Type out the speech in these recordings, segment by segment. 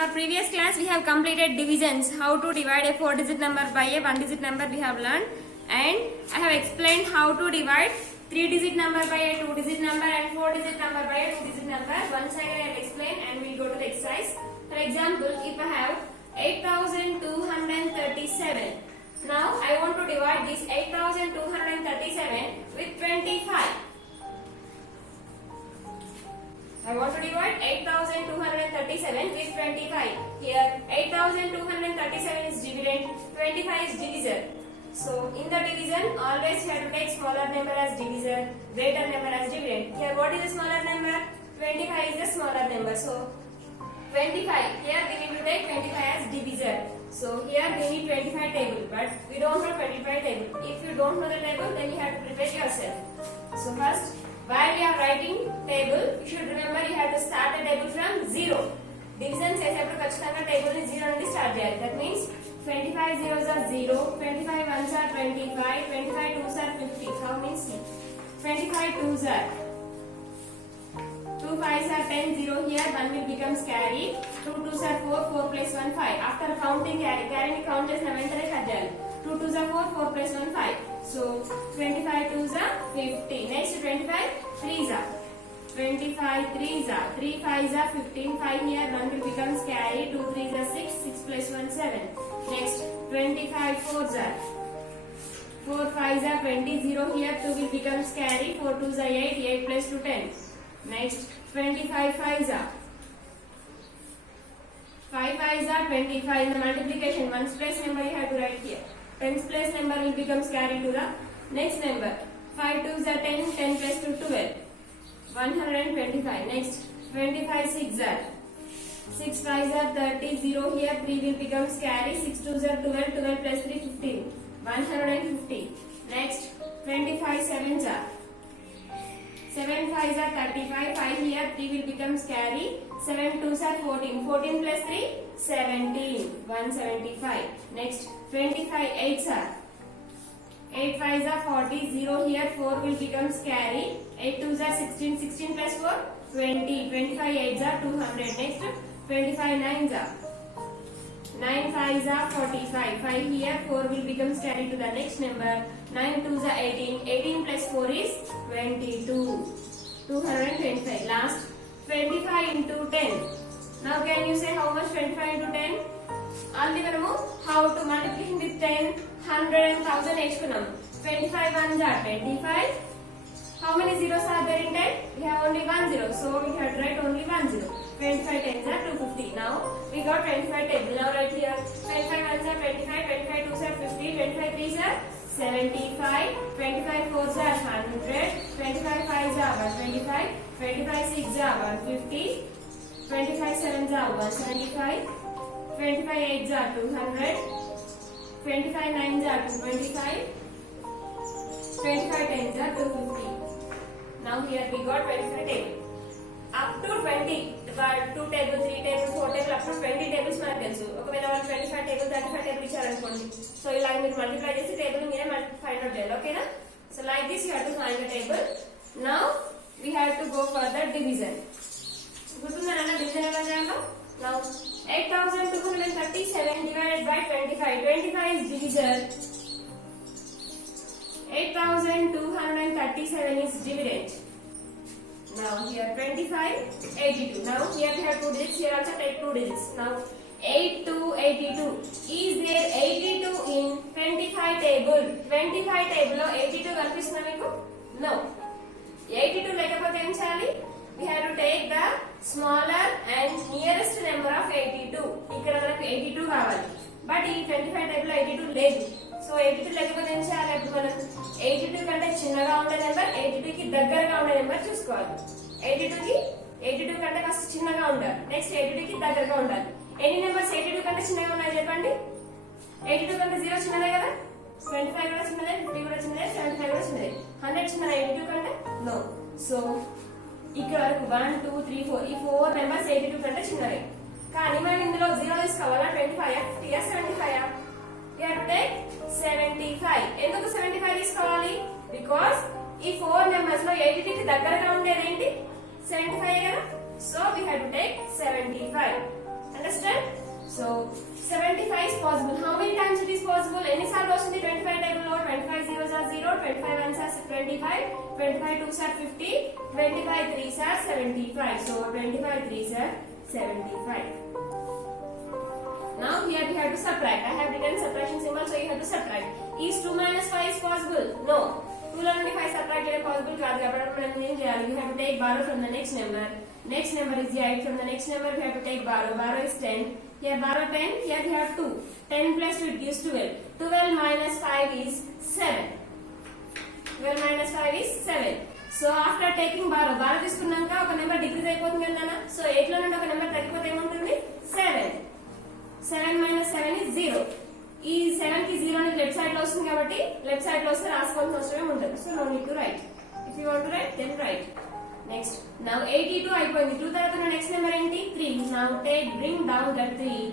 our previous class we have completed divisions, how to divide a 4-digit number by a 1-digit number we have learned, and I have explained how to divide 3-digit number by a 2-digit number and 4-digit number by a 2-digit number. Once again I have explained and we will go to the exercise. For example, if I have 8237, now I want to divide this 8237 with 25. I want to divide 8237 with 25. Here 8237 is dividend, 25 is divisor. So in the division always you have to take smaller number as divisor, greater number as dividend. Here what is the smaller number? 25 is the smaller number. So 25. Here we need to take 25 as divisor. So here we need 25 table, but we don't know 25 table. If you don't know the table, then you have to prepare yourself. So first, while you are writing table, you should remember you have to start the table from 0. Division చేసేప్పుడు ఖచ్చితంగా table ని 0 నుండి start చేయాలి. That means 25 zeros are 0, 25 ones are 25, 25 twos are 50. How means 25 twos are 2 5s are 10, 0 here, 1 will becomes carry, 2 twos are 4, 4 plus 1 5. After counting carry ni count చేసిన వెంటనే cut చేయాలి. 2 twos are 4, 4 plus 1 5. So 25 twos are 50. Next 25 threes are 25 threes are 3 5s are 15. 5 here, 1 will becomes carry, 2 threes are 6, 6 plus 1 7. Next 25 fours are 4 5s are 20, 0 here, 2 will becomes carry, 4 twos are 8, 8 plus 2 10. Next 25 5s are 5 5s are 25. In the multiplication, ones place number you have to write here. Tens place number will becomes carry to the next number. 5 twos are 10, 10 plus 2 12. 125. Next 25 6s are 6 5s are 30, 0 here, 3 will becomes carry, 6 twos are 12, 12 plus 3 15. 150. Next 25 7s are 7 5s are 35, 5 here, 3 will becomes carry, 7 twos are 14, 14 plus 3 17, 175. Next 25 8s are 8 5s are 40, 0 here, 4 will becomes carry, 8 twos are 16, 16 plus 4 20, 25 8s are 200. Next 25 9s are 9 5s are 45, 5 here, 4 will becomes carry to the next number, 9 twos are 18, 18 plus 4 is 22, 225. Last 25 into 10. Now can you say how much 25 into 10? Already మనము how to multiply with 10, 100 and 1000 నేర్చుకున్నాం. 25 ones are 25. How many zeros are there in 10? We have only 1 zero, so we have to write only 1 zero. 25 tens are 250. Now we got 25 table. Now right here 25 ones are 25, 25 twos are 50, 25 threes are 75, 25 fours are 100, 25 fives are 125, 25 sixes are 150, 25 sevens are 175, 25 eights are 200, 25 nines are 225, 25 tens are 250. Now here we got 25 table. Up to 20, 2 table, 3 table, 4 table, up to 20 tables మనకు తెలుసు. ఒకవేళ వాళ్ళు 25 table, 35 table ఇచ్చారనుకోండి. So ఇలా మీరు multiply చేసి table మీరే find out చేయాలి. ఓకేనా? So like this you have to find the table. Now we have to go for the division. గుర్తుందా నాన్న డివిజన్ ఎలా చేయాలో? Now 8237 divided by 25. 25 is divisor. 8237 is dividend. Now here 25, 82. Now here we have 2 digits. Here also take 2 digits. Now 8282. Is there 82 in 25 table? 25 table లో 82 కనిపిస్తుందా మీకు? No. 82 లేకపోతే ఏం చేయాలి? We have to take the smaller and nearest number of 82. ఇక్కడ మనకు 82 కావాలి. But ఈ 25 టేబుల్ లో 82 లేదు. సో 82 లేకపోతే ఏం చేయాలి? అప్పుడు మనం 82 కంటే చిన్నగా ఉండే నెంబర్, 82 కి దగ్గరగా ఉండే నెంబర్ చూసుకోవాలి. 82 కంటే కాస్త చిన్నగా ఉండాలి. నెక్స్ట్ 82 కి దగ్గరగా ఉండాలి. ఎన్ని నెంబర్స్ 82 కంటే చిన్నగా ఉన్నాయి చెప్పండి? 82 కంటే 0 చిన్నదే కదా, 25 కూడా చిన్నదే, 50 కూడా చిన్నదే, 75 కూడా చిన్నదే. 100 చిన్నదా 82 కంటే? నో. సో ఇక్కడ వరకు 1 2 3 4 ఈ 4 నెంబర్స్ 82 కంటే చిన్నవే. కానీ మనం ఇందులో 0 తీసుకోవాలా? 25 50 75 we have to take 75. ఎందుకు 75 తీసుకోవాలి? బికాజ్ ఈ 4 నెంబర్స్ లో 82 కి దగ్గరగా ఉండేది ఏంటి? 75 కదా. So we have to take 75. Understand? So 75 is possible. How many times it is possible? Any సార్లు వస్తుంది 25 table లో 25 zeros are 0, 25 ones are 25, 25 twos are 50, 25 threes are 75. So 25 threes are 75. Now here we have to subtract. I have written subtraction symbol, so you have to subtract. Is 2 minus 5 is possible? No. 2 లో నుండి 5 subtract చేయడం possible కాదు కాబట్టి మనం ఏం చేయాలి? You have to take borrow from the next number. Next number is the 8. From the next number we have to take borrow. Borrow is 10. Here borrow 10. Here we have 2. 10 plus 2 it gives 12. 12 minus 5 is 7. 12 minus 5 is 7. So after taking borrow తీసుకున్నాక ఒక number decrease అయిపోతుంది కదా. So 8 లో నుండి ఒక number తగ్గిపోతే ఏముంటుంది? 7. 7 minus 7 is 0. ఈ 7 కి 0 అనేది లెఫ్ట్ సైడ్ లో వస్తుంది కాబట్టి లెఫ్ట్ సైడ్ లో వస్తే రాసుకోవాల్సిన అవసరం ఉండదు. So no need to write. If you want to write then write. Next now 82 అయిపోయింది. 2 తర్వాత నెక్స్ట్ నెంబర్ ఏంటి? 3. Now take bring down that 3.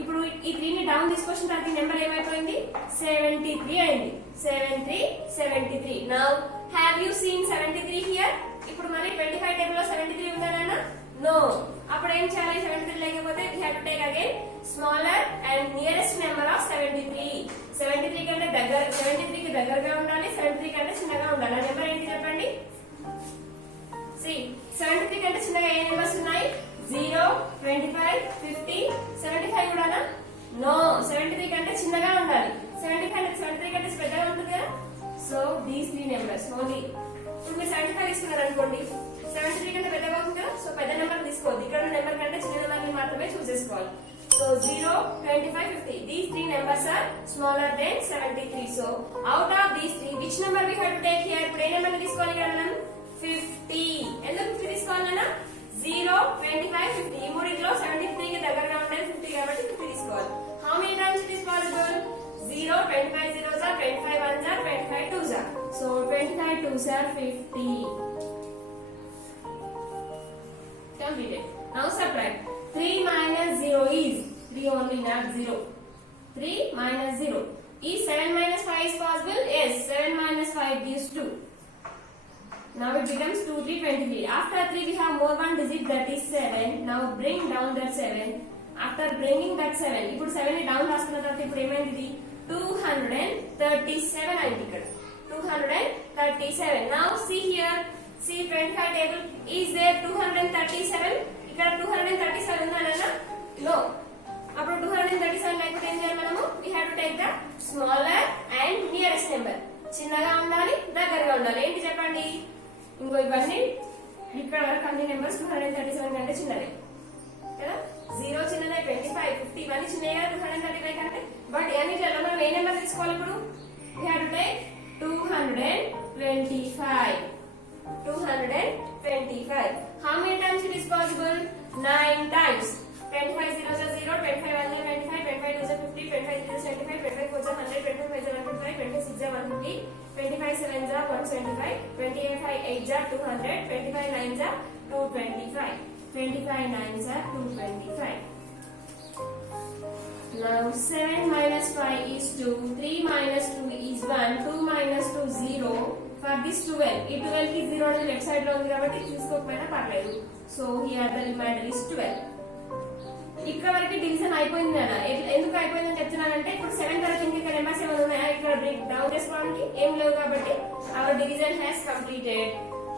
ఇప్పుడు ఈ 3 ని డౌన్ తీసుకొచ్చిన తర్వాత నెంబర్ ఏమైపోయింది? 73 అయింది. 73. Now have you seen 73 here? ఇప్పుడు మరి 25 టేబుల్ లో 73 ఉందా నాన్న? నో. అప్పుడు ఏం చేయాలి? 73 లేకపోతే we have to take again smaller and nearest number of 73. 73 కంటే 73 కి దగ్గరగా ఉండాలి, 73 కంటే చిన్నగా ఉండాలి. ఆ నెంబర్ ఏంటి చెప్పండి? See, 73 కంటే చిన్నగా ఏ నెంబర్స్ ఉన్నాయి? 0, 25, 50, 75 కూడానా? నో. 73 కంటే చిన్నగా ఉండాలి. 73 కంటే పెద్దగా ఉంటుంది కదా. So these 3 numbers only. ఇప్పుడు మీరు 75 తీసుకున్నారు అనుకోండి, 73 కంటే పెద్దగా అవుతుంది కదా. సో పెద్ద నెంబర్ తీసుకోవద్దు. ఇక్కడ నెంబర్ కంటే చిన్న నెంబర్ మాత్రమే చూస్ చేసుకోవాలి. So 0, 25, 50. These 3 numbers are smaller than 73. So out of these 3, which number we have to take here? ఇప్పుడు ఏ నెంబర్ తీసుకోవాలి ఇక్కడ మనం? 50. ఎందుకు 50 తీసుకోవాలన్నా? 0, 25, 50. ఈ మూడిట్లో 73 కి దగ్గరగా ఉండేది 50 కాబట్టి 50 తీసుకోవాలి. How many times it is possible? 0, 25 zeros are 25 ones are 25 twos are. So 25 twos are 50. Completed. Now subtract. 3 minus 0 is 3 only, not 0. 3 minus 0. Is 7 minus 5 is possible? Yes, 7 minus 5 gives 2. Now it becomes 2, 3, 23. After 3 we have more one digit, that is 7. Now bring down that 7. After bringing that 7, ఇప్పుడు 7 ని down రాసుకున్న తర్వాత ఇప్పుడు ఏమైంది? 237 అయింది ఇక్కడ. 237. Now see here. See 25 table. Is there 237? ఇక్కడ 237 ఉందా? No. అప్పుడు 237 లేకపోతే ఏం చేయాలి మనము? We have to take the smaller and nearest number. చిన్నగా ఉండాలి, దగ్గరగా ఉండాలి. ఏంటి చెప్పండి? ఇంకో ఇవన్నీ ఇక్కడ వరకు అన్ని నెంబర్స్ 237 కంటే చిన్నదే కదా. 0 చిన్నదే, 25, 50 ఇవన్నీ చిన్నవి కదా 235 కంటే. బట్ అన్నిటిలో మనం ఏ నెంబర్ తీసుకోవాలి ఇప్పుడు? We have to take 225. 225. How many times it is possible? 9 times. 25 zeros are 0, 25 ones are 25, 25 twos are 50, 25 threes are 75, 25 fours are 100, 25 fives are 125, 26 are 150, 25 sevens are 175, 25 eights are 200, 25 nines are 225, 25 nines are 225. Now 7 minus 5 is 2, 3 minus 2 is 1, 2 minus 2 0. For this 12, ఈ 12 కి 0 అనేది left side లో ఉంది కాబట్టి చూసుకోకపోయినా పర్లేదు. So here the remainder is 12. ఇక్కడ వరకు division అయిపోయింది అన్న. ఎందుకు అయిపోయిందని చెప్తున్నానంటే ఇప్పుడు 7 వరకు ఇంకా నెంబర్స్ ఏమైనా ఉన్నాయా ఇక్కడ డౌన్ చేసుకోవడానికి? ఏం లేవు కాబట్టి our division has completed.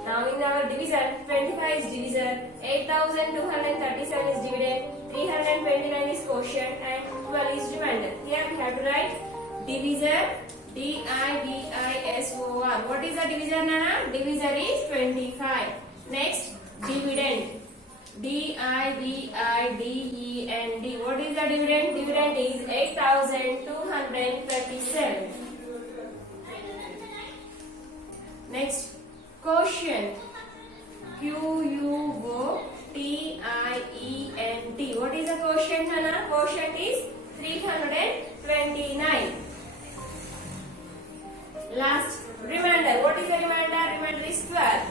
Now in our division, 25 is divisor, 8237 is dividend, 329 is quotient and 12 is remainder. Here we have to write divisor, D-I-V-I-S-O-R. What is the divisor, Nana? Divisor is 25. Next, dividend, D-I-V-I-D-E-N-D. What is the dividend? Dividend is 8237. Next, quotient, Q-U-O-T-I-E-N-T. What is the quotient, Nana? Quotient is 329. Last, remainder. What is the remainder? Remainder is 12.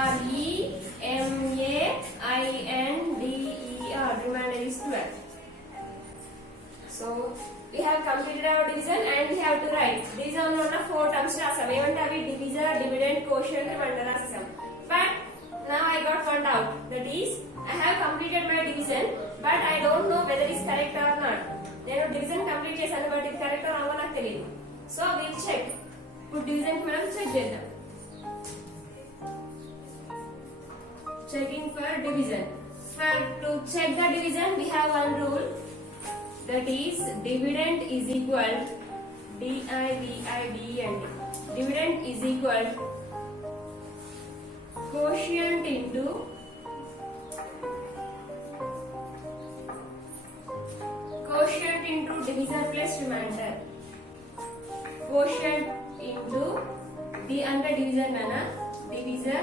R-E-M-A-I-N-D-E-R. Remainder is 12. So we have completed our division and we have to write. Division on 4 terms rasam. Evante avi divisor, dividend, quotient, remainder rasam. But now I got one doubt. That is, I have completed my division division, but I don't know whether it's correct or not. నేను division complete చేశాను but ఇది correct రాంగో నాకు తెలియదు. So will check. ఇప్పుడు division కి మనం check చేద్దాం. Checking for division. To check the division, we have one rule, that is dividend is equal dividend. Dividend is equal quotient into divisor plus remainder. Quotient into d అంటే division నానా, divisor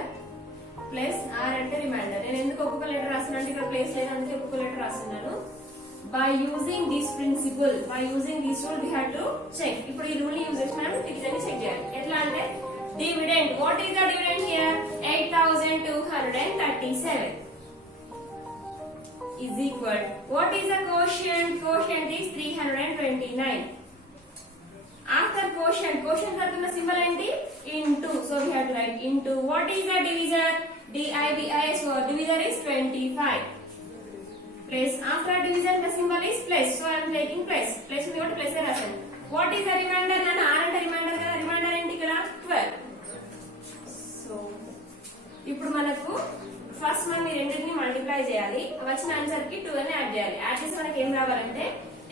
plus r అంటే reminder. నేను ఎందుకు ఒక్కొక్క letter రాస్తున్నాను అంటే ఇక్కడ place లేదు, అందుకే ఒక్కొక్క లెటర్ రాస్తున్నాను. By using this principle, by using this rule we have to check. ఇప్పుడు ఈ రూల్ ని యూజ్ చేసి మనం డివిజన్ ని చెక్ చేయాలి. ఎట్లా అంటే dividend, what is the dividend here? 8237 is equal, what is the quotient? Quotient is 329. After quotient tartuna symbol enti into, so we have to write into. What is the divisor? divis, so divisor is 25. Plus after division the symbol is plus, so I am taking plus ఉంది కాబట్టి plus రాసాను. What is the remainder? nana r అంటే reminder కదా, reminder ఏంటి ఇక్కడ 12. So ఇప్పుడు మనకు first మనం ఈ రెండింటిని మల్టిప్లై చేయాలి, వచ్చిన ఆన్సర్ కి 2 అని యాడ్ చేయాలి. యాడ్ చేసి మనకి ఏం రావాలంటే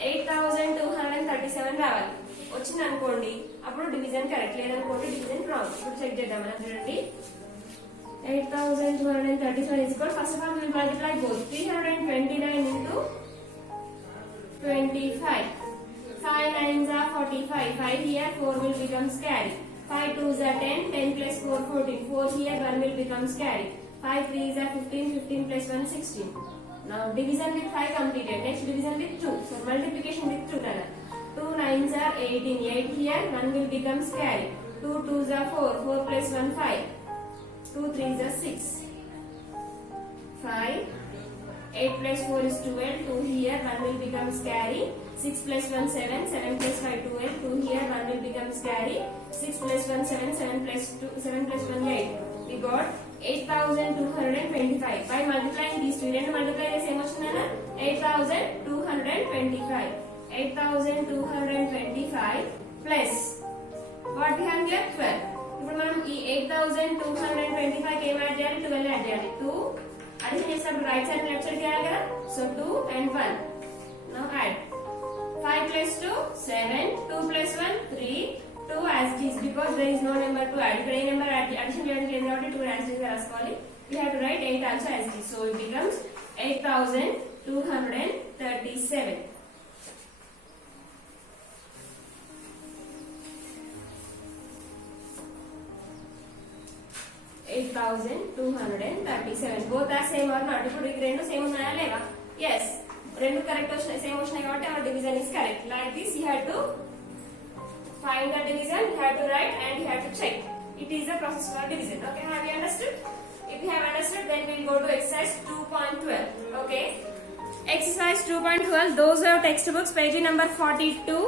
8237 రావాలి. వచ్చింది అనుకోండి అప్పుడు డివిజన్ కరెక్ట్, లేదనుకోండి డివిజన్ రాంగ్. ఇప్పుడు చెక్ చేద్దాం మనం. చూడండి 8237 is equal, first of all we will multiply both. 329 into 25. 5 9s are 45. 5 here, 4 will become carry. 5 2s are 10. 10 plus 4 14. 4 here, 1 will become carry. 5 3s are 15. 15 plus 1 16. Now division with 5 completed. Next division with 2. So multiplication with 2 nana. 2 9s are 18. 8 here, 1 will become carry. 2 2s are 4. 4 plus 1 5. 2 3s are 6. 5. 8 plus 4 is 12. 2 here, 1 will become carry. 6 plus 1 7. 7 plus 5 12. 2 here, 1 will become carry. 6 plus 1 7. 7 plus 1 8. We got 8225. By multiplying these two, రెండు multiply చేసి ఏమొచ్చిందన్న 8225. 8225 plus what we have here 12. ఇప్పుడు మనం ఈ 8225 కి ఏం add చేయాలి? 12 add చేయాలి. 2 addition చేసినప్పుడు రైట్ సైడ్ లెఫ్ట్ సైడ్ చేయాలి కదా, so 2 and 1. Now add 5 plus 2 7. 2 plus 1 3. 2 as it is because there is no number to add. ఇక్కడ ఏ నెంబర్ అడిషన్ చేయడానికి లేదు కాబట్టి 2 as it is గా రాసుకోవాలి. We have to write 8 also as it is, so it becomes 8237. 8237. both are same or not? ఇప్పుడు ఈ రెండు same ఉన్నాయా లేవా? yes, రెండు కరెక్ట్ వచ్చినాయి, సేమ్ వచ్చినాయి కాబట్టి our division is correct. Like this you have to find the division, you have to write and you have to check. It is the process for division. Okay, have you understood? If you have understood, then we will go to exercise 2.12. okay, exercise 2.12, those are textbooks, page number 42.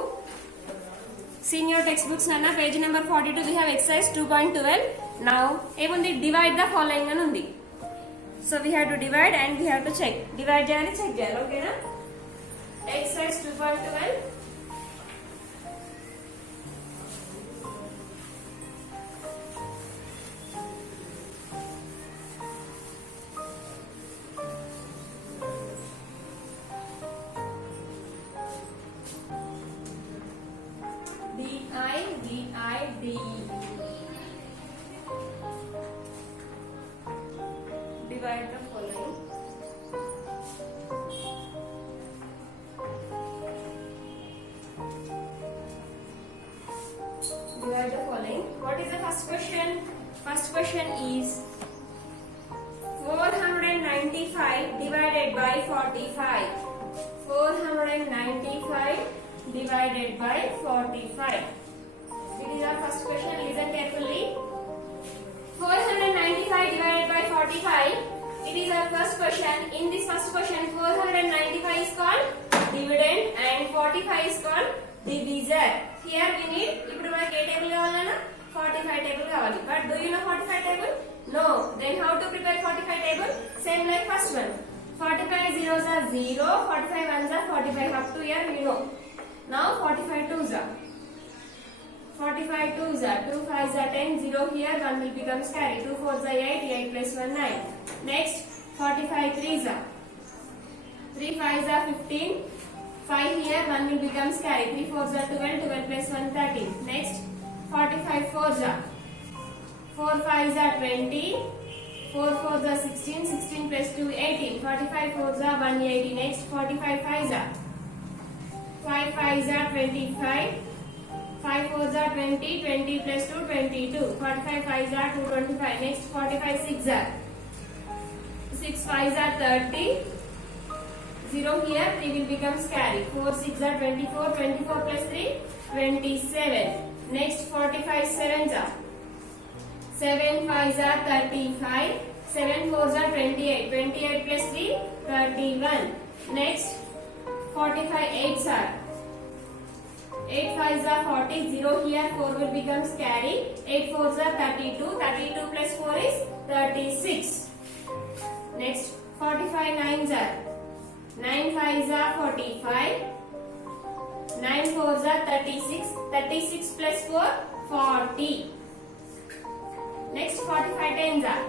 Senior textbooks nana, page number 42 we have exercise 2.12. now ఏముంది? divide the following అని ఉంది. so we have to divide and we have to check. divide చేయాలి, check చేయాలి. ఓకేనా? exercise 2.12. divide the following. Divide the following. What is the first question? First question is 495 divided by 45. 495 divided by 45. It is our first question. Listen carefully. 495 divided by 45. It is our first question. In this first question, 495 is called dividend and 45 is called divisor. Here we need, ఇప్పుడు మనకి ఏ table కావాలన్నా 45 table కావాలి. But do you know 45 table? No. Then how to prepare 45 table? Same like first one. 45 zeros are 0, 45 ones are 45. Up to here we know. Now 45 twos are 45 twos are 2 5s are 10, 0 here, 1 will become carry. 2 4s are 8, 8 plus 1 9. Next 45 threes are 3 5s are 15, 5 here, 1 will become carry. 3 4s are 12, 12 plus 1 13. Next 45 fours are 4 5s are 20, 4 4s are 16, 16 plus 2 18. 45 fours are 180. Next 45 fives are 5 5s are 25, 5 fours are 20, 20 plus 2 22. 45 fives are 225. Next 45 six are 6 5s are 30, 0 here, 3 will become carry. 4 6 are 24, 24 plus 3 27. Next 45 sevens are 7 5s are 35, 7 4s are 28, 28 plus 3 31. Next 45 eights are 8 5s are 40, 0 here, 4 will become carry. 8 4s are 32, 32 plus 4 is 36. Next 45 nines are 9 5s are 45, 9 4s are 36, 36 plus 4 40. Next 45 tens are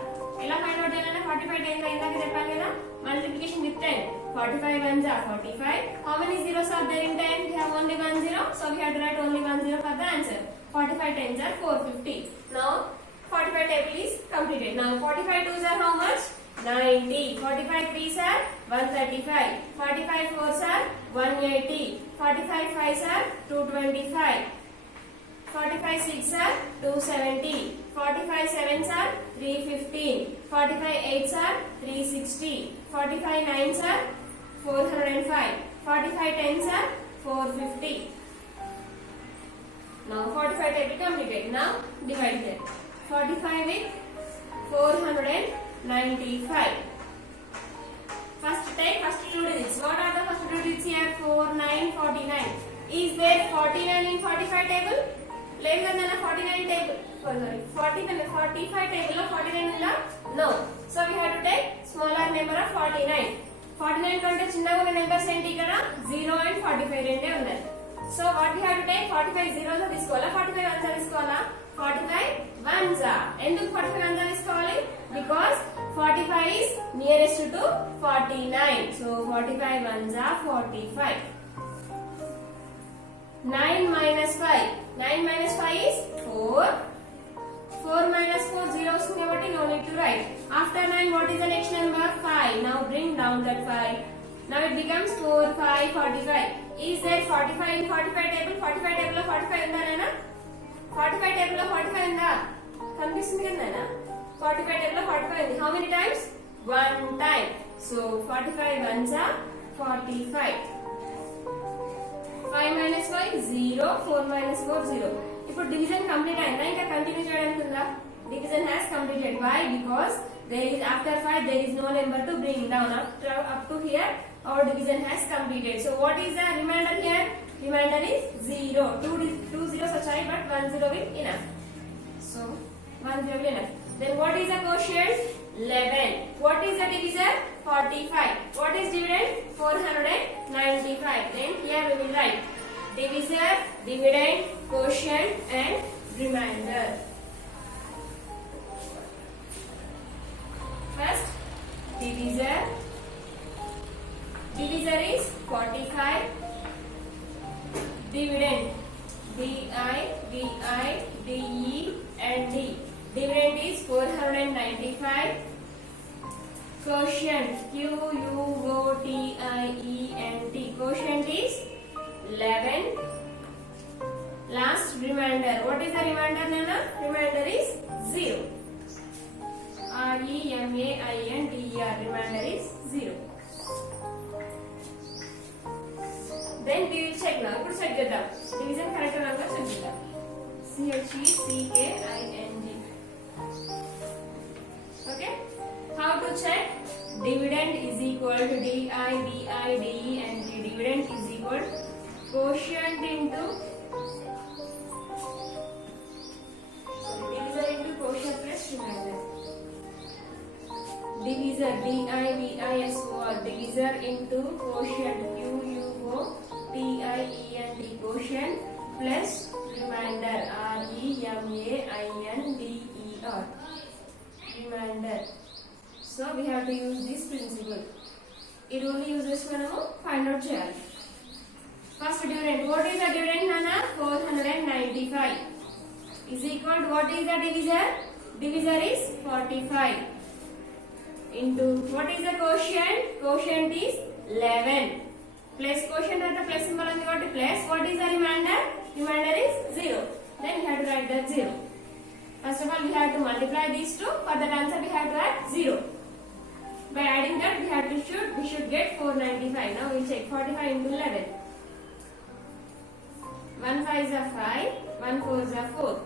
ఎలా find out చేయాలంటే 45 10 ఇందాక చెప్పాను కదా multiplication with 10. 45 ones are 45. How many zeros are there in 10? We have only one zero, so we have to write only one zero for the answer. 45 tens are 450. Now 45 table is completed. Now 45 twos are how much? 90. 45 threes are 135. 45 fours are 180. 45 fives are 225. 45 6 are 270. 45 sevens are 315. 45 eights are 360. 45 nines are 405. 45 tens are 450. Now 45 table completed. Now divide here. 45 with 495. First two digits. What are the first two digits here? 4 9 49. Is there 49 in 45 table? లేదు కదా 49 table. Sorry, 45 table లో 49 ఉందా? No. So we have to take smaller number of 49. 49 కంటే చిన్నగా ఉన్న numbers ఏంటి ఇక్కడ? 0 and 45 రెండే ఉన్నాయి. So what we have to take? 45 zeros తీసుకోవాలా? 45 ones తీసుకోవాలా? 45 ones. ఎందుకు 45 ones తీసుకోవాలి? Because 45 is nearest to 49. So 45 ones are 45. 9 minus 5. 9 minus 5 is 4. 4 minus 4 zeros kabatti no need to write. After 9 what is the next number? 5. Now bring down that 5. Now it becomes 4 5 45. Is there 45 in 45 table? 45 table lo 45 unda naina? 45 table lo 45 unda? Kanipistundi kada naina? 45 table lo 45 undi. How many times? One time. So 45 ones are 45. 5 minus 5 0. 4 minus 4 0. ఇప్పుడు division complete అయిందా ఇంకా continue చేయడానికి ఉందా? Division has completed. Why? Because there is after 5 there is no number to bring down. Up to here our division has completed. So what is the remainder here? Remainder is 0. Two zeros వచ్చాయి but 1 0 will enough. So 1 0 will enough. Then what is the quotient? 11. What is the divisor? 45. What is dividend? 495. Then here we will write divisor, dividend, quotient and remainder. First divisor. Divisor is 45. Dividend D-I, D-I, D-E and D. Dividend is 495. Quotient Q-U-O-T-I-E-N-T. Quotient is 11. Last remainder. What is the remainder, Nana? Remainder is 0. R-E-M-A-I-N-D-E-R. Remainder is 0. Then we will check now. Put check it out. Division correct number check it out. C-H-E-C-K-I-N-G. Okay? How to check? Dividend is equal to D-I, D-I, D-E and D. Dividend is equal to quotient into divisor into quotient plus remainder. divisor divisor divisor into quotient quotient quotient plus remainder remainder. Remainder. So we have to use this principle. It only uses మనము find out చేయాలి. First dividend. What is the dividend, Nana? 495 is equal to what is the divisor? Divisor is 45 into what is the quotient? Quotient is 11 plus quotient at the plus symbol on the plus. What is the remainder? Remainder is 0. Then we have to write that 0. First of all, we have to multiply these two. For that answer, we have to add 0. By adding that, we should get 495. Now we will check 45 into 11. 1 5 is 5, 1 4 is 4.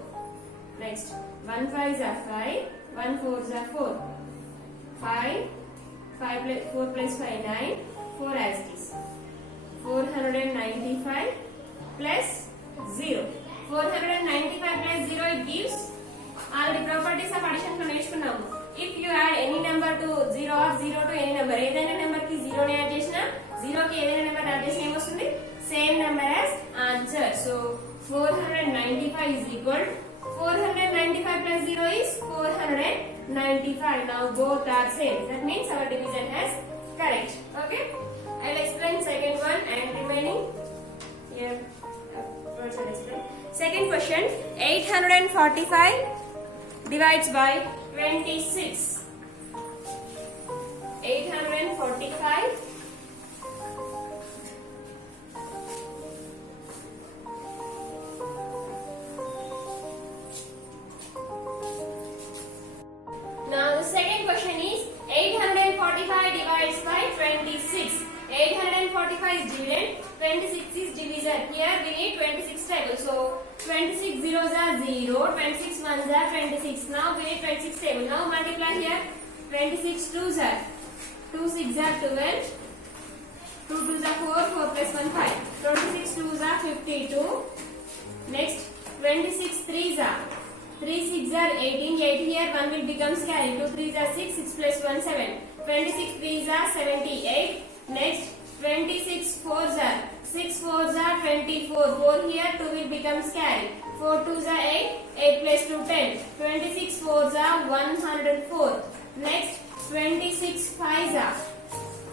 Next, 1 5 is 5, 1 4 is 4. 5 plus 4 plus 5 9, 4 as it is. 495 plus 0. 495 plus 0 it gives. Already properties of addition lo నేర్చుకున్నాము. If you add any number to 0 or 0 to any number, ఏదైనా number కి 0 ని add చేసినా 0 కి ఏదైనా number add చేసినా ఏమొస్తుంది? Same number as answer. So 495 is equal 495 plus 0 is 495. Now both are same. That means our division has correct. Okay. I will explain second one and remaining here. Second question. 845 divides by 26. 845 Now the second question is 845 divides by 26. 845 is dividend, 26 is divisor. Here we need 26 tables. So 26 zeros are 0, 26 ones are 26. Now we need 26 table. Now multiply here. 26 twos are 2 6 are 12, 2 twos are 4, 4 plus 1 5. 26 twos are 52. Next 26 threes are 3 6 are 18, 8 here 1 will become carry. 2 3s are 6, 6 plus 1 7. 26 threes are 78. Next 26 fours are 6 4s are 24. 4 here 2 will become carry. 4 2s are 8, 8 plus 2 10. 26 fours are 104. Next 26 5s are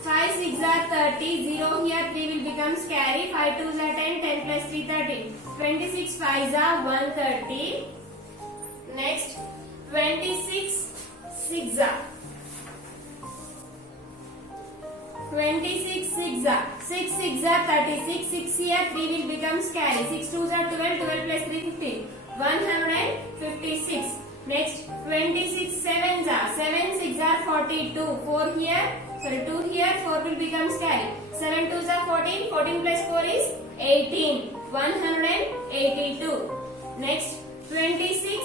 5 6 are 30. 0 here 3 will become carry. 5 2s are 10, 10 plus 3 13. 26 5s are 130. Next 26 6 are 26 6 are 6 6 are 36. 6 here 3 will become carry. 6 2s are 12, 12 plus 3 15. 156. Next 26 7s are 7 6 are 42. 4 here 2 here 4 will become carry. 7 2s are 14, 14 plus 4 is 18. 182. Next 26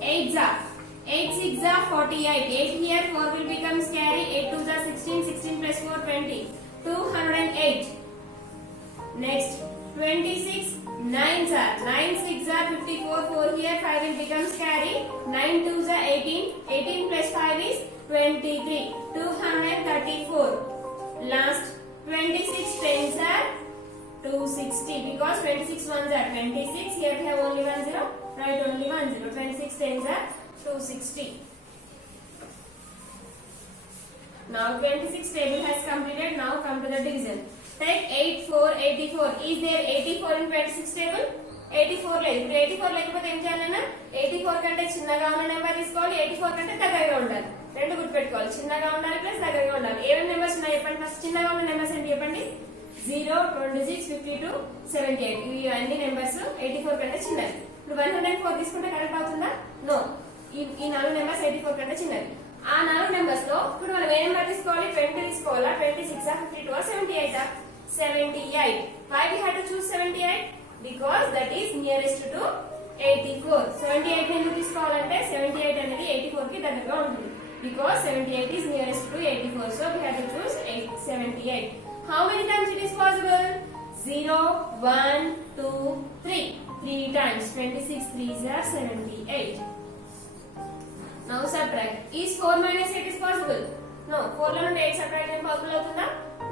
8s are 8 6 are 48. 8 here 4 will become carry. 8 2s are 16, 16 plus 4 20. 208. Next 26 9s are 9 6 are 54. 4 here 5 will become carry. 9 2s are 18, 18 plus 5 is 23. 234. Last 26 10s are 260 because 26 ones are 26. Here we have only 1 0. Write only 1 0. 26 10s are 260. Now 26 table has completed. Now come to the division. Take 8 4 84. Is there 84 in 26 table? 84 లేదు. ఇప్పుడు 84 లేకపోతే ఏం చేయాలన్నా 84 కంటే చిన్నగా ఉన్న number తీసుకోవాలి, 84 కంటే దగ్గరగా ఉండాలి. రెండు గుర్తుపెట్టుకోవాలి, చిన్నగా ఉండాలి ప్లస్ దగ్గరగా ఉండాలి. ఏమేమి నెంబర్స్ ఉన్నాయి చెప్పండి. ఫస్ట్ చిన్నగా ఉన్న నెంబర్స్ ఏంటి చెప్పండి. 0 26 52 78. ఇవి అన్ని నెంబర్స్ 84 కంటే చిన్నవి. ఇప్పుడు 104 తీసుకుంటే కరెక్ట్ అవుతుందా? నో. ఈ 4 నెంబర్స్ 84 కంటే చిన్నవి. ఆ 4 నెంబర్స్ లో ఇప్పుడు మనం ఏ నెంబర్ తీసుకోవాలి? 20 తీసుకోవాలా, 26 52 78 78. Why we have to choose 78? Because that is nearest to 84. 78 ఎందుకు తీసుకోవాలంటే 78 అనేది 84 కి దగ్గరగా ఉంటుంది. Because 78 is nearest to 84. So we have to choose 78. How many times it is possible? 0 1 2 3. 3 times. 26 3s are 78. Now subtract. Is 4 minus 8 is possible? No. 4 లో నుండి 8 subtract చేయడం possible అవుతుందా?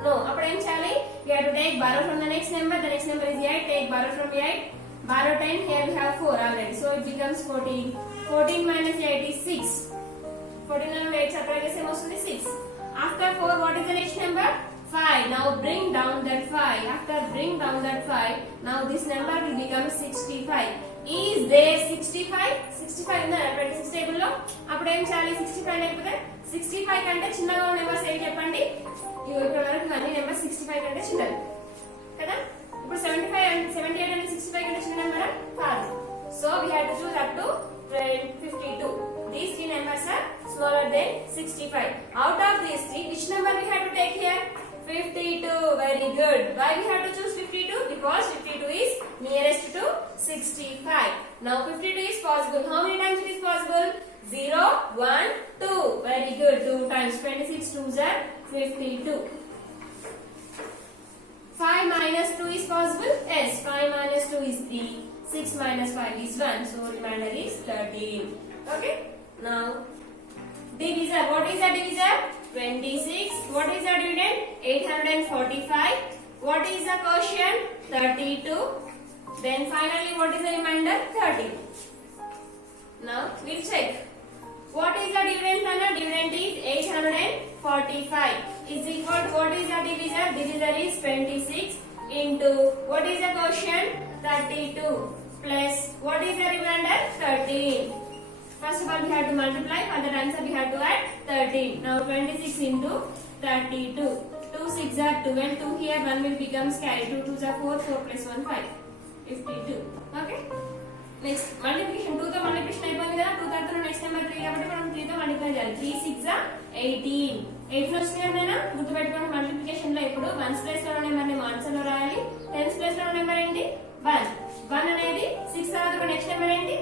No. అప్పుడు ఏం చేయాలి? We have to take borrow from the next number. The next number is 8. Take borrow from 8. Borrow 10. Here we have 4 already. So it becomes 14. 14 minus 8 is 6. 14 లో నుండి 8 subtract చేస్తే ఏమొస్తుంది? 6. After 4, what is the next number? 5. Now bring down that 5. After bring down that 5, now this number will become 65. Is there 65? 65 ఉందా 26 table లో? అప్పుడు ఏం చేయాలి? 65 లేకపోతే 65 కంటే చిన్నగా ఉన్న నెంబర్స్ ఏం చెప్పండి? ఇప్పుడు వరకు అన్ని నెంబర్స్ 65 కంటే చిన్నవి కదా? ఇప్పుడు 78 అంటే 65 కంటే చిన్న నెంబరా? కాదు. So we have to choose up to 52. These three numbers are smaller than 65. Out of these three, which number we have to take here? 52. Very good. Why we have to choose 52? Because 52 is nearest to 65. Now 52 is possible. How many times it is possible? 0, 1, 2. Very good. 2 times. 26 2s are 52. 5 minus 2 is possible? Yes. 5 minus 2 is 3. 6 minus 5 is 1. So remainder is 13. Okay. Now divisor. What is the divisor? 26. What is the dividend? 845. What is the quotient? 32. Then finally what is the remainder? 13. Now we'll check. What is the dividend? Dividend is 845 is equal to what is the divisor? Divisor is 26 into what is the quotient? 32 plus what is the remainder? 13. First of all we have to multiply, for that answer we have to add 13. Now 26 into 32. 2 6 are 12, 2 here 1 will become carry, 2 2s are 4, 4 plus 1 5. 52. Okay. Next multiplication, 2 తో multiplication అయిపోయింది కదా, 2 తర్వాత next number 3 కాబట్టి మనం 3 తో multiply చేయాలి. 3 6 are 18. 8 లో వచ్చిన నెంబర్ గుర్తుపెట్టుకోండి, మల్టిప్లికేషన్ లో ఇప్పుడు 1s ప్లేస్ లో ఉన్న నెంబర్ ని ఆన్సర్ లో రాయాలి. 10s ప్లేస్ లో ఉన్న నెంబర్ ఏంటి? 1. 1 అనేది 6 తర్వాత నెక్స్ట్ నెంబర్ ఏంటి?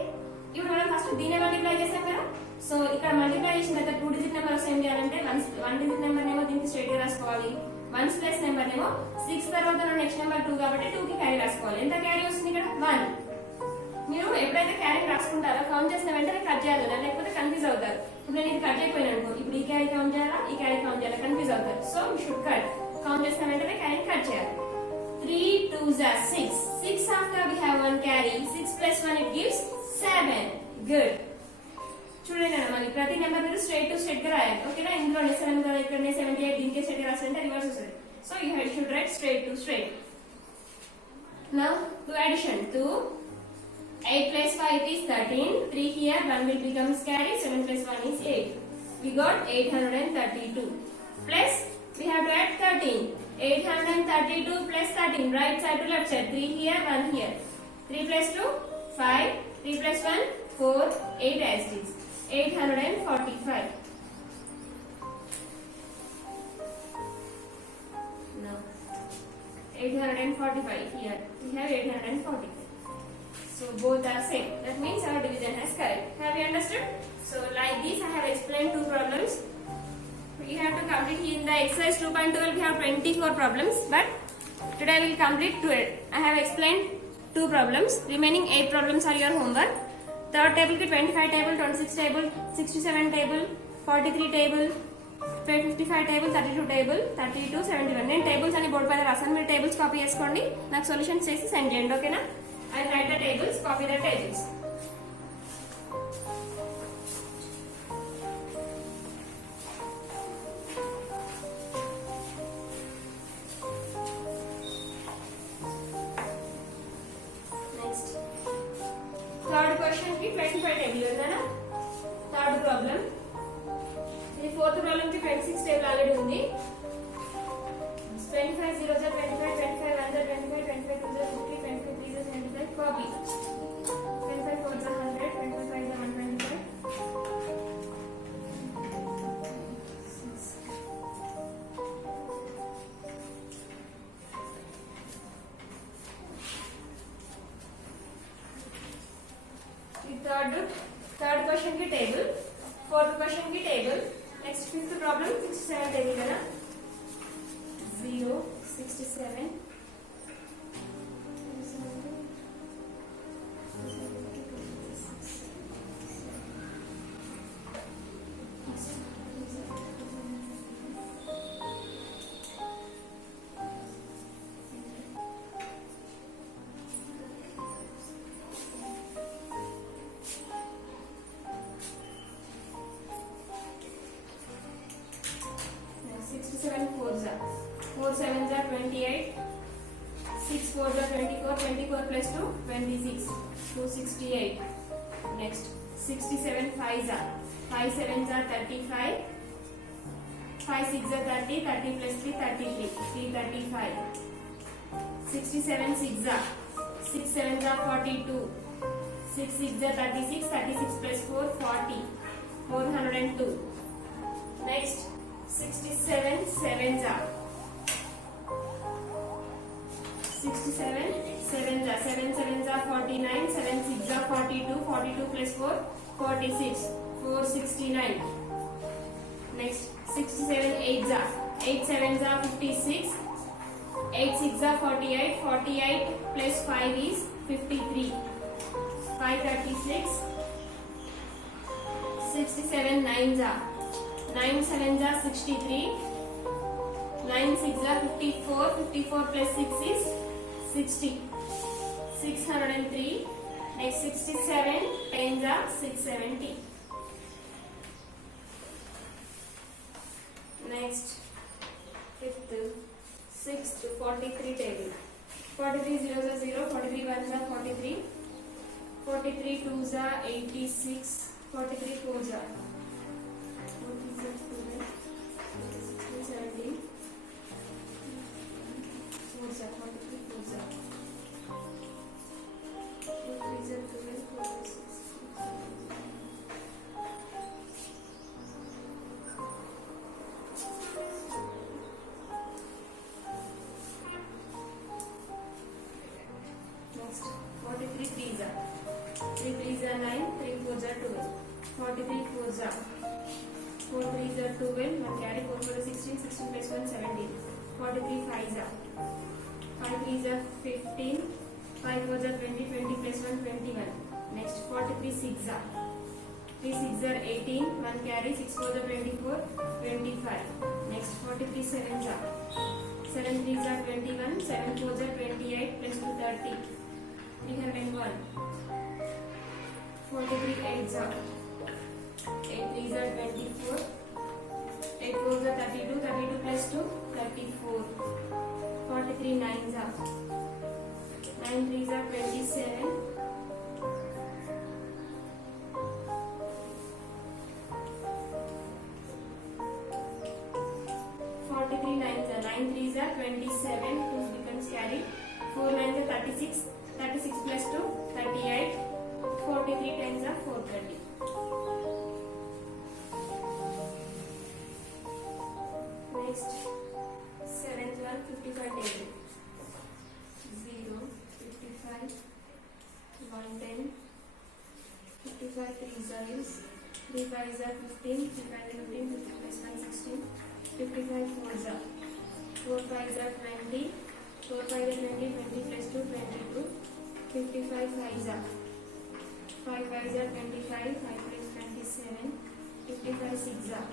ఇప్పుడు మనం ఫస్ట్ దీనే మల్టిప్లై చేసాం కదా, సో ఇక్కడ మల్టిప్లై చేసిన తర్వాత 2 డిజిట్ నెంబర్ వస్తే ఏం చేయాలంటే 1 డిజిట్ నెంబర్ నేమో దీనికి స్ట్రైట్ గా రాసుకోవాలి. 1s ప్లేస్ నెంబర్ నేమో 6 తర్వాత నెక్స్ట్ నెంబర్ 2 కాబట్టి 2 కి క్యారీ రాసుకోవాలి. ఎంత క్యారీ వస్తుంది ఇక్కడ? 1. మీరు ఎప్పుడైతే క్యారీ రాసుకుంటారో కౌంట్ చేసిన వెంటనే కట్ చేయాలి, లేకపోతే కన్ఫ్యూజ్ అవుతారు. ఇప్పుడు నేను ఇది కట్ అయిపోయినా అనుకో, ఇప్పుడు ఈ క్యారీ కౌంట్ చేయాలా, ఈ క్యారీ కౌంట్ చేయాలా, కన్ఫ్యూజ్ అవుతారు. So you should cut. Count చేసిన వెంటనే క్యారీ కట్ చేయాలి. 3 2s are 6. 6 after we have one carry. 6 plus 1 it gives 7. Good. చూడండి మనకి ప్రతి నెంబర్ మీరు స్ట్రైట్ టు స్ట్రైట్ గా రాయాలి. ఓకేనా? ఇందులో 7 కదా, ఇక్కడ 78 దీనికి స్ట్రైట్ గా రాస్తుంటే రివర్స్ వస్తుంది. So you should write straight to straight. Now do addition. 2 8 plus 5 is 13. 3 here 1 will become carry. 7 plus 1 is 8. We got 832. Plus we have to add 13. 832 plus 13. Right side to left side. 3 here 1 here. 3 plus 2 5. 3 plus 1 4. 8 as it is. 845. Now 845 here. We have 845. So both are same. That means our division is correct. Have you understood? So like this I have explained 2 problems. We have to complete in the exercise 2.12 we have 24 problems, but today I will complete 12. I have explained 2 problems. Remaining 8 problems are your homework. Third table ki 25 table, 26 table, 67 table, 43 table, 55 table, 32 table, 32, 71. నేను tables అని board పైన రాసాను, మీరు tables copy చేసుకోండి, నాకు solutions చేసి send చేయండి. ఓకేనా? I'll write the tables, copy the tables. Next. Third question ki 25 table ఉంది కదా? Third problem. ఇది fourth problem ki 26 table already ఉంది. 25 0s are 25, 25 1s are 25, 25 2s are 50, 25 3s are 75. Copy. 25 4s are 100, 25 5s are 125. Third question ki table, fourth question ki table. Next fifth problem 67 table kada. 0 67 67 4 sevens are 28. 6 fours are 24. 24 plus 2 26. 268. Next 67 fives are 5 sevens are 35. 5 6 are 30. 30 plus 3 33. 335. 67 6 are 6 sevens are 42. 6 6 are 36. 36 plus 4 40. 402. Next 67 sevens are 67 sevens are 7 sevens are 49. 7 6 are 42. 42 plus 4 46. 469. Next 67 eights are 8 sevens are 56. 8 6 are 48. 48 plus 5 is 53. 536. 67 nines are 9 sevens are 63. 9 6 are 54. 54 plus 6 is 60. 603. Next 67 tens are 670. Next fifth, sixth, 43 table. 43 zeros are 0. 43 ones are 43. 43 twos are 86. 43 fours are 17. Fours are 43 fours are 43 are 12. 46. Next 43 threes are 3 threes are 9. 3 fours are 12. 43 fours are 4 threes are 12. 1 carry 4 4 are 16. 16 plus 1 17. 43 fives are 5 threes are 15. 5 fours are 20. 20 plus 1 21. Next 43 six are 3 6 are 18. 1 carry 6 fours are 24. 25. Next 43 sevens are 7 threes are 21. 7 fours are 28 plus 2 30. 301. 43 eights are 8 threes are 24. 8 fours are 32. 32 plus 2 34. 43 nines are 9 threes are 27. 43 nines are 9 threes are 27. 2 becomes carried. 4 nines are 36. 36 plus 2 38. 43 tens are 430. Next 7th one 55 table. 0 55 110. 55 threes are 3 fives are 15. 3 5 are 15. 50 plus 1 16. 55 fours are 4 fives are 20. 4 5 are 20. 20 plus 2 22. 55 fives are 5 fives are 25. 5 plus 27. 55 six are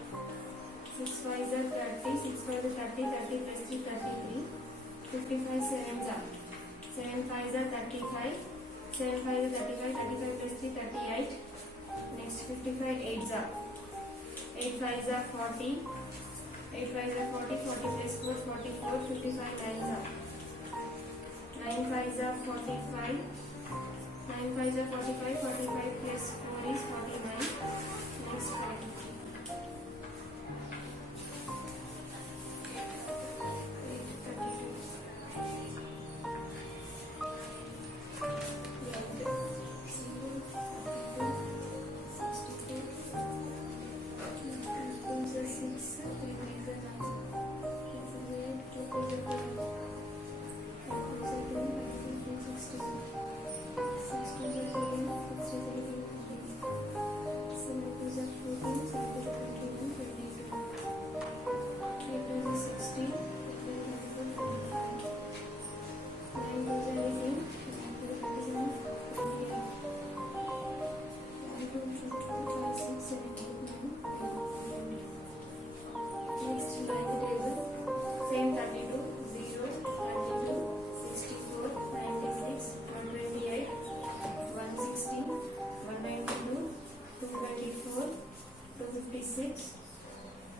6 fives are 30. 6 fives are 30. 30 plus 3 33. 55 sevens are 7 fives are 35. 7 fives are 35. 35 plus 3 38. Next 55 eights are 8 fives are 40. 8 fives are 40. 40 plus 4 44. 55 nines are 9 fives are 45. 9 fives are 45. 45 plus 4 is 49. Next 5.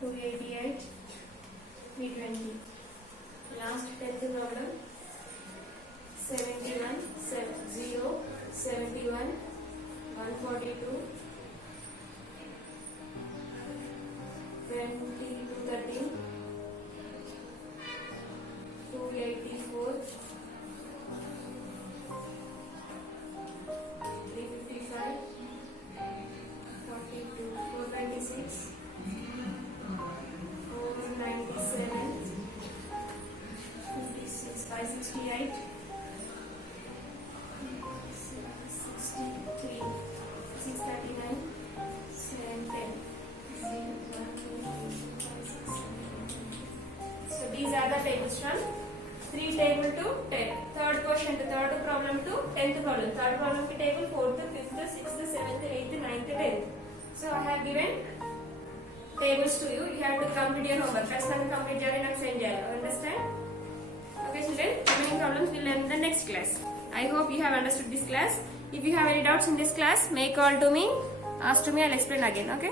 288, 320. Last 10th problem. 71, 0, 71, 142, 2213, 284, 355, 42, 496, 497, 56, 568, 63, 639, 710, 0, 1, 2, 3, 4, 5, 6, 7, 8. So these are the tables from 3 table to 10. Third question to third problem to 10th problem. Third problem ki table 4th, 5th, 6th, 7th, 8th, 9th, 10th. So I have given tables to you. You have to complete your homework. That's not complete your send. Understand? Okay, children. Remaining problems will learn in the next class. I hope you have understood this class. If you have any doubts in this class, may call to me. Ask to me. I'll explain again. Okay.